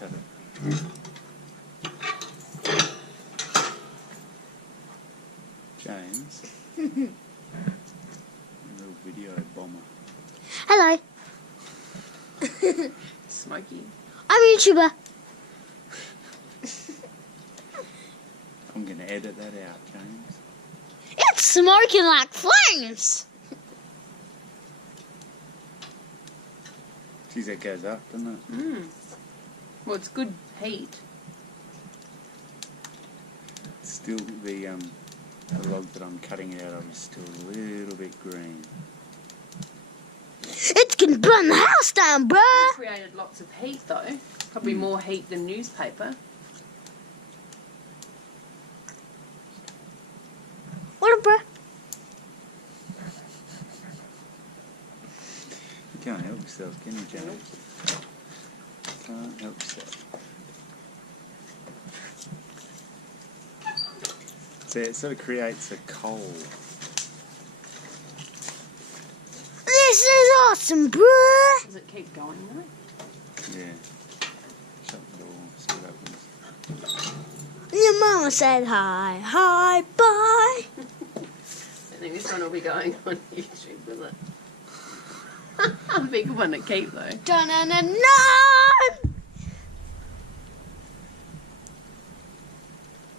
Shut it. James. Little video bomber. Hello. Smoky. I'm a YouTuber. I'm going to edit that out, James. It's smoking like flames. Geez, that goes up, doesn't it? Well, it's good heat. Still, the log that I'm cutting out of is still a little bit green. It can burn the house down, bruh. It created lots of heat, though. Probably more heat than newspaper. What a bruh. You can't help yourself, can you, James? Can't help yourself. So it sort of creates a coal. This is awesome, bruh. Does it keep going, though? Yeah. Shut the door, see what happens. Your mama said hi, hi, bye. I think this one will be going on YouTube, will it? A big one to keep, though. Dun-dun-dun-dun.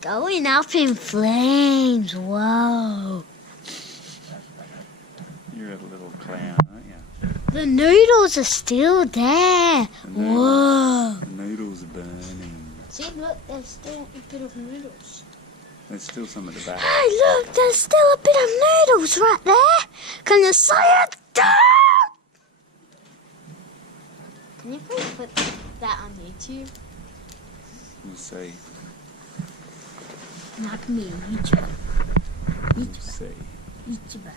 Going up in flames, whoa. You're a little clown, aren't you? The noodles are still there. Whoa. The noodles are burning. See, look, there's still a bit of noodles. There's still some at the back. Hey, look, there's still a bit of noodles right there. Can you see it? Can you please put that on YouTube? We'll see. Not me, YouTube. We'll see. YouTuber.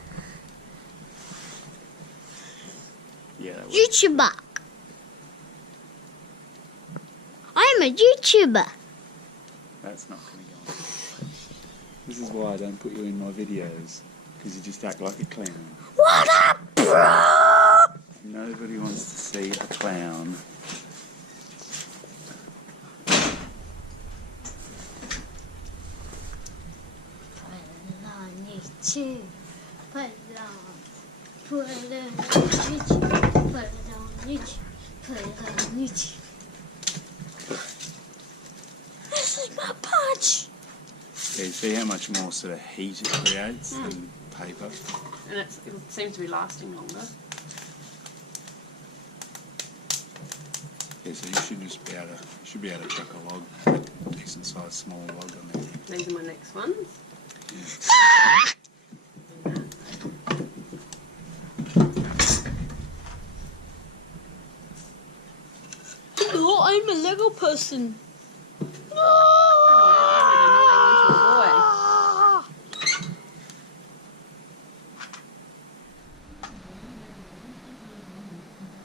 Yeah, that works. YouTuber. I'm a YouTuber. That's not going to go on. This is why I don't put you in my videos, because you just act like a clown. What up, bro? Nobody wants to see a clown. Put it on YouTube. Put it on. Put it on YouTube. Put it on YouTube. Put it on YouTube. This is my punch. Yeah, you see how much more sort of heat it creates than paper? And it seems to be lasting longer. Yeah, so you should be able to chuck a log, a decent sized small log on there. These are my next ones. Oh, I'm a Lego person.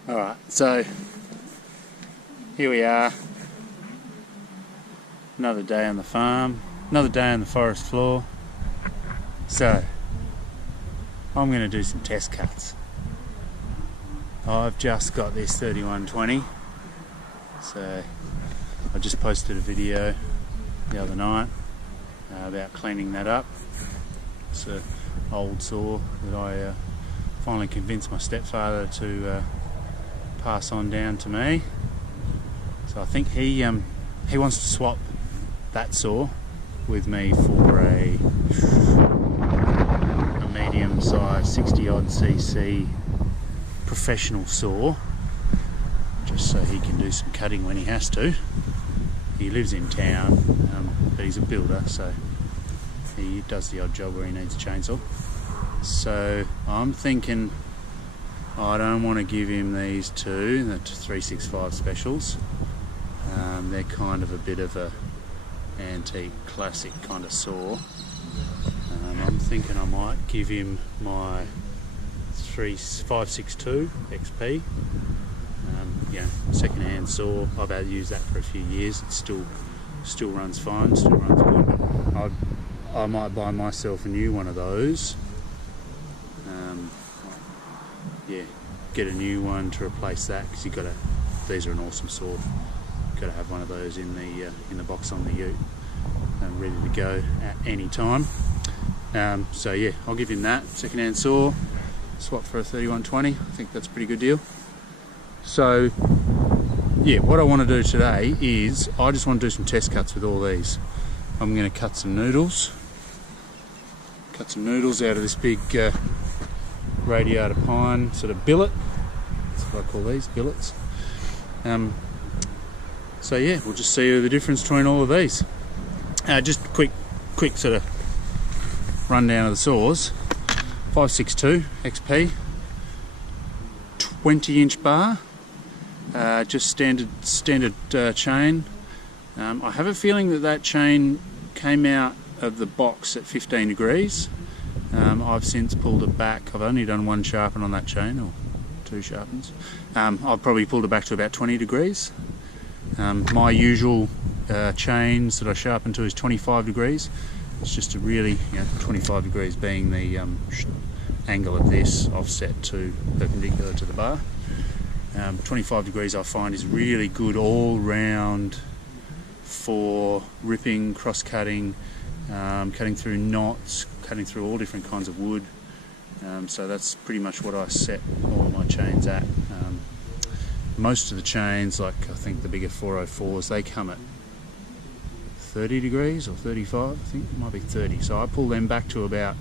Alright, so here we are. Another day on the farm, another day on the forest floor. So, I'm going to do some test cuts. I've just got this 3120. So, I just posted a video the other night about cleaning that up. It's an old saw that I finally convinced my stepfather to pass on down to me. So I think he wants to swap that saw with me for a medium-sized 60-odd cc professional saw, just so he can do some cutting when he has to. He lives in town, but he's a builder, so he does the odd job where he needs a chainsaw. So I'm thinking I don't want to give him these two, the 365 specials. They're kind of a bit of a antique classic kind of saw. I'm thinking I might give him my 562 XP. Yeah, second-hand saw. I've used that for a few years. It still runs fine, still runs good. I might buy myself a new one of those. Yeah, get a new one to replace that, because these are an awesome saw. got to have one of those in the box on the ute, ready to go at any time. So yeah, I'll give him that second-hand saw, swap for a 3120. I think that's a pretty good deal. So yeah, what I want to do today is I just want to do some test cuts with all these. I'm going to cut some noodles out of this big radiata pine sort of billet. That's what I call these, billets. So yeah, we'll just see the difference between all of these. Just quick sort of rundown of the saws. 562 XP, 20-inch bar, just standard chain. I have a feeling that chain came out of the box at 15 degrees. I've since pulled it back. I've only done one sharpen on that chain, or 2 sharpens. I've probably pulled it back to about 20 degrees. My usual chains that I sharpen to is 25 degrees. It's just a really, 25 degrees being the angle of this offset to perpendicular to the bar. 25 degrees I find is really good all round for ripping, cross-cutting, cutting through knots, cutting through all different kinds of wood. So that's pretty much what I set all of my chains at. Most of the chains, like I think the bigger 404s, they come at 30 degrees or 35, I think it might be 30. So I pull them back to about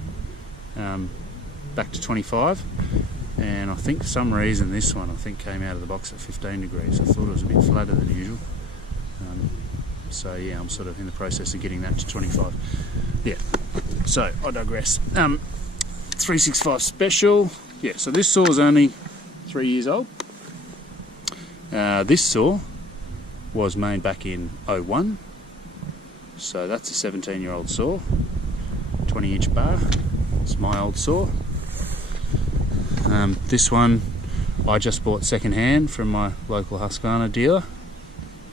back to 25, and I think for some reason this one came out of the box at 15 degrees. I thought it was a bit flatter than usual. So yeah, I'm sort of in the process of getting that to 25. Yeah, so I digress. 365 special. Yeah, so this saw is only 3 years old. This saw was made back in 01. So that's a 17-year-old saw. 20-inch bar. It's my old saw. This one I just bought second-hand from my local Husqvarna dealer.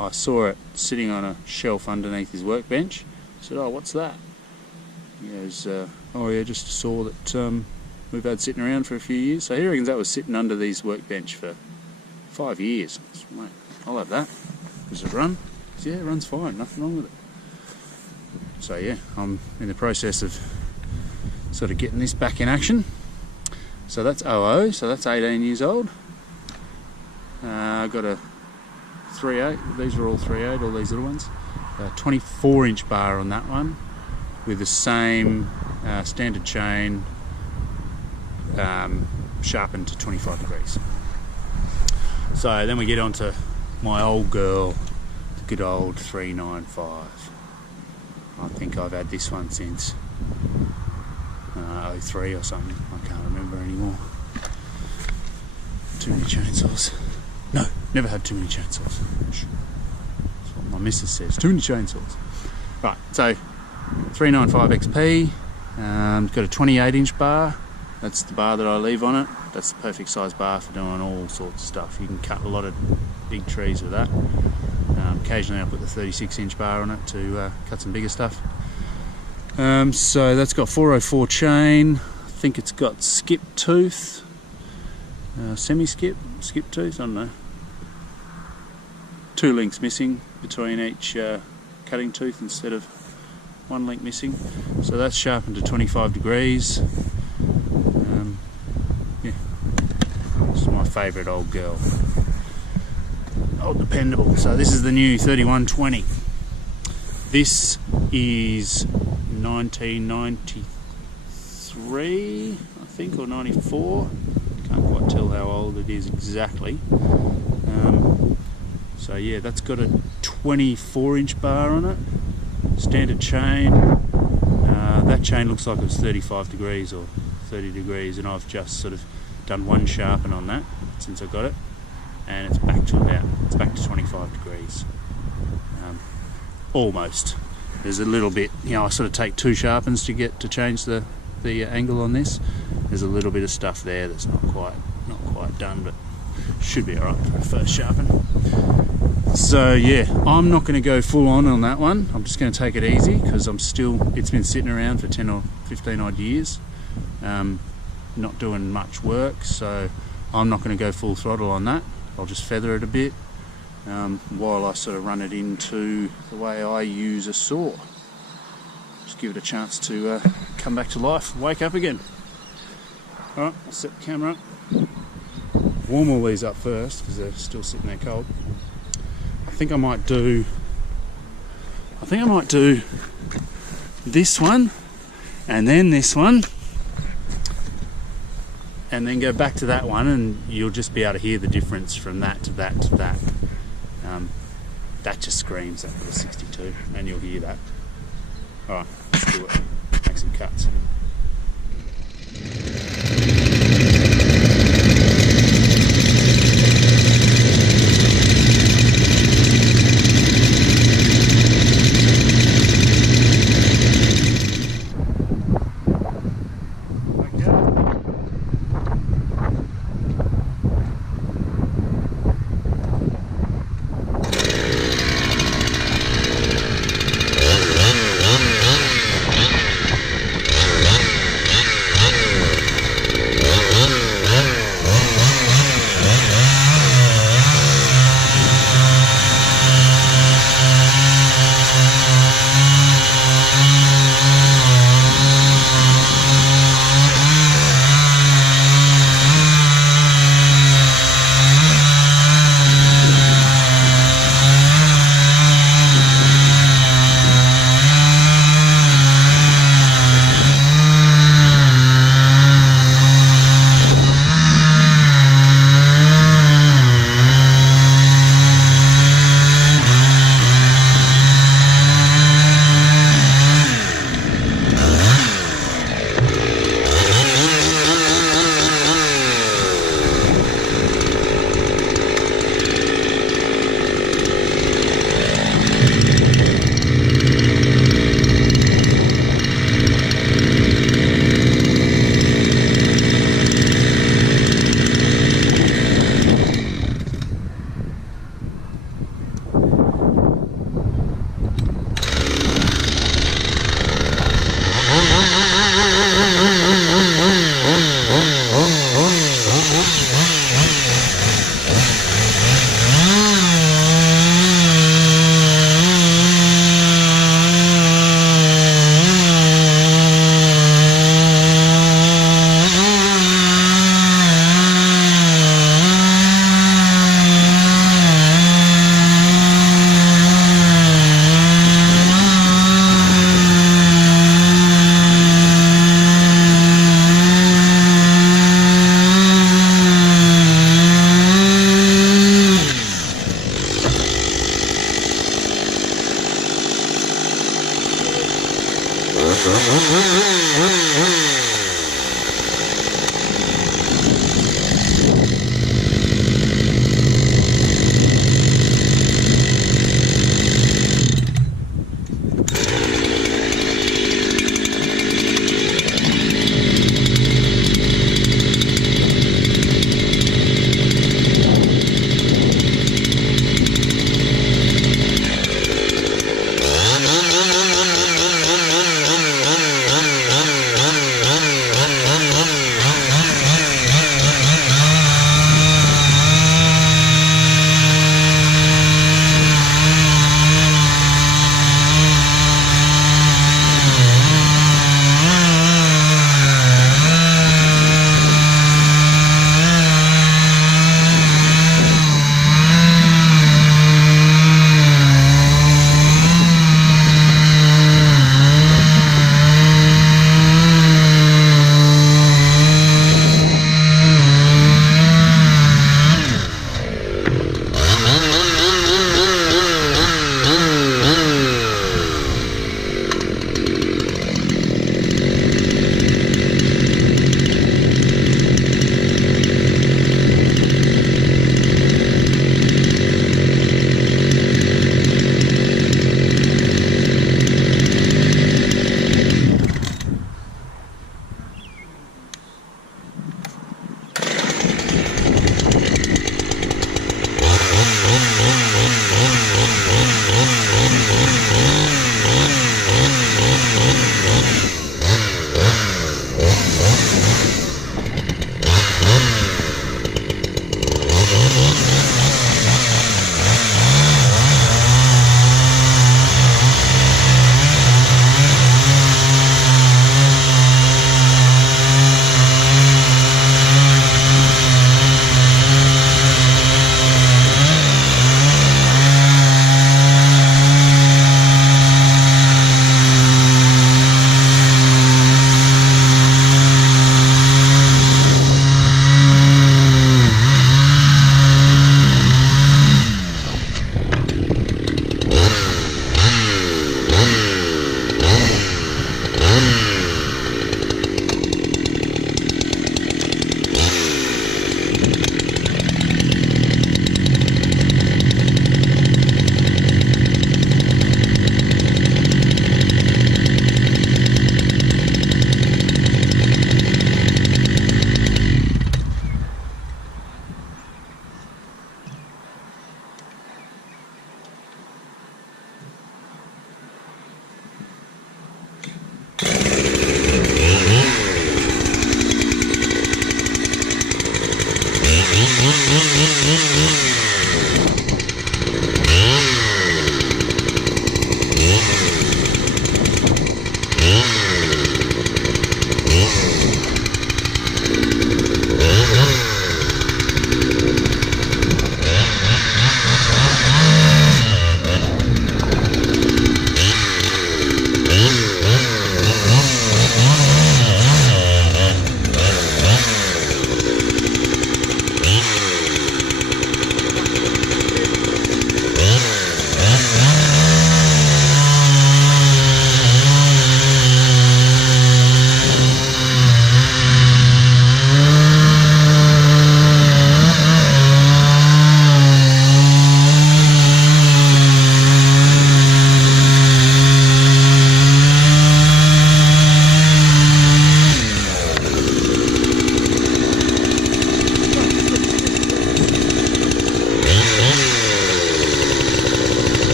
I saw it sitting on a shelf underneath his workbench. I said, "Oh, what's that?" He goes, "Oh yeah, just a saw that we've had sitting around for a few years." So he reckons that was sitting under these workbench for 5 years. I said, "Mate, I'll have that." Does it run? He said, "Yeah, it runs fine, nothing wrong with it." So yeah, I'm in the process of sort of getting this back in action. So that's 00, so that's 18 years old. I've got a 3.8, these are all 3.8, all these little ones. 24-inch bar on that one, with the same standard chain, sharpened to 25 degrees. So then we get on to my old girl, the good old 395. I think I've had this one since 03 or something. I can't remember anymore. Too many chainsaws. No, never had too many chainsaws. That's what my missus says. Too many chainsaws. Right, so 395 XP. Got a 28-inch bar. That's the bar that I leave on it. That's the perfect size bar for doing all sorts of stuff. You can cut a lot of big trees with that. Occasionally I put the 36-inch bar on it to cut some bigger stuff. So that's got 404 chain. I think it's got skip tooth, semi-skip, skip tooth, I don't know. 2 links missing between each cutting tooth instead of 1 link missing. So that's sharpened to 25 degrees. Yeah, this is my favourite old girl. Old dependable. So this is the new 3120. This is 1993, I think, or 94. Can't quite tell how old it is exactly. So yeah, that's got a 24-inch bar on it. Standard chain. That chain looks like it was 35 degrees or 30 degrees, and I've just sort of done 1 sharpen on that since I got it, and it's back to 25 degrees. Almost. There's a little bit, I sort of take 2 sharpens to get to change the angle on this. There's a little bit of stuff there that's not quite done, but should be alright for a first sharpen. So yeah, I'm not going to go full on that one. I'm just going to take it easy because it's been sitting around for 10 or 15 odd years, not doing much work, so I'm not going to go full throttle on that. I'll just feather it a bit, while I sort of run it into the way I use a saw. Just give it a chance to come back to life, wake up again. Alright, I'll set the camera up. Warm all these up first because they're still sitting there cold. I think I might do this one and then this one and then go back to that one, and you'll just be able to hear the difference from that to that to that. That just screams that little 62, and you'll hear that. Alright, let's do it. Make some cuts.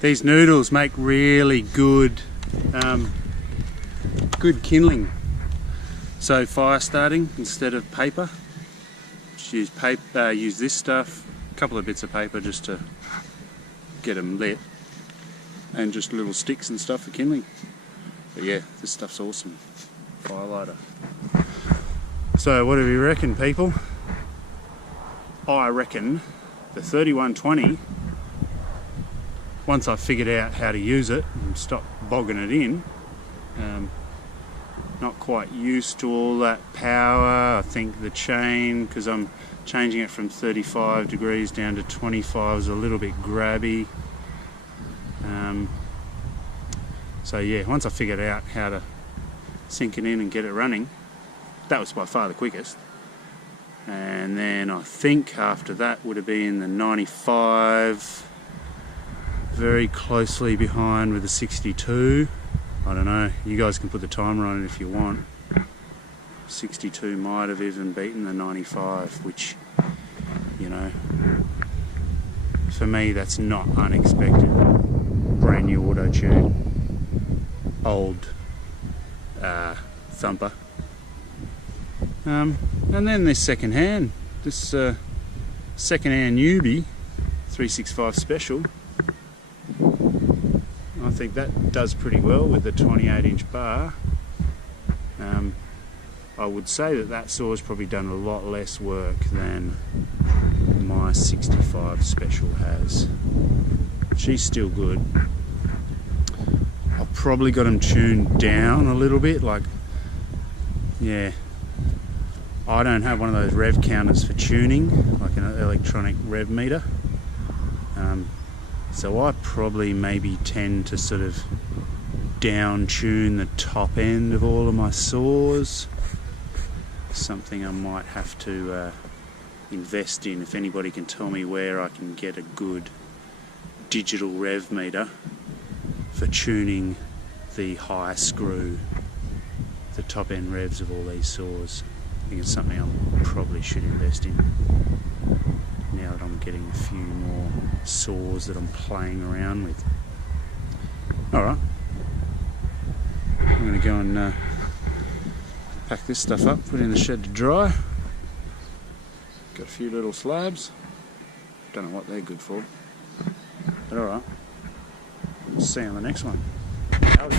These noodles make really good good kindling. So fire starting instead of paper, just use paper. Use this stuff, a couple of bits of paper just to get them lit, and just little sticks and stuff for kindling. But yeah, this stuff's awesome. Fire lighter. So what do we reckon, people? I reckon the 3120, once I figured out how to use it and stop bogging it in, not quite used to all that power. I think the chain, because I'm changing it from 35 degrees down to 25, is a little bit grabby. So yeah, once I figured out how to sink it in and get it running, that was by far the quickest. And then I think after that would have been the 95, very closely behind with the 62. I don't know, you guys can put the timer on it if you want. 62 might have even beaten the 95, which, you know, for me that's not unexpected. Brand new auto tune, old thumper. And then this second-hand newbie 365 special. I think that does pretty well with the 28-inch bar. I would say that saw's probably done a lot less work than my 65 special has. She's still good. I've probably got them tuned down a little bit, like, yeah. I don't have one of those rev counters for tuning, like an electronic rev meter. So I probably maybe tend to sort of down tune the top end of all of my saws. Something I might have to invest in. If anybody can tell me where I can get a good digital rev meter for tuning the high screw, the top end revs of all these saws. I think it's something I probably should invest in now that I'm getting a few more saws that I'm playing around with. Alright, I'm going to go and pack this stuff up, put it in the shed to dry. Got a few little slabs, don't know what they're good for, but alright, see you on the next one. Howdy.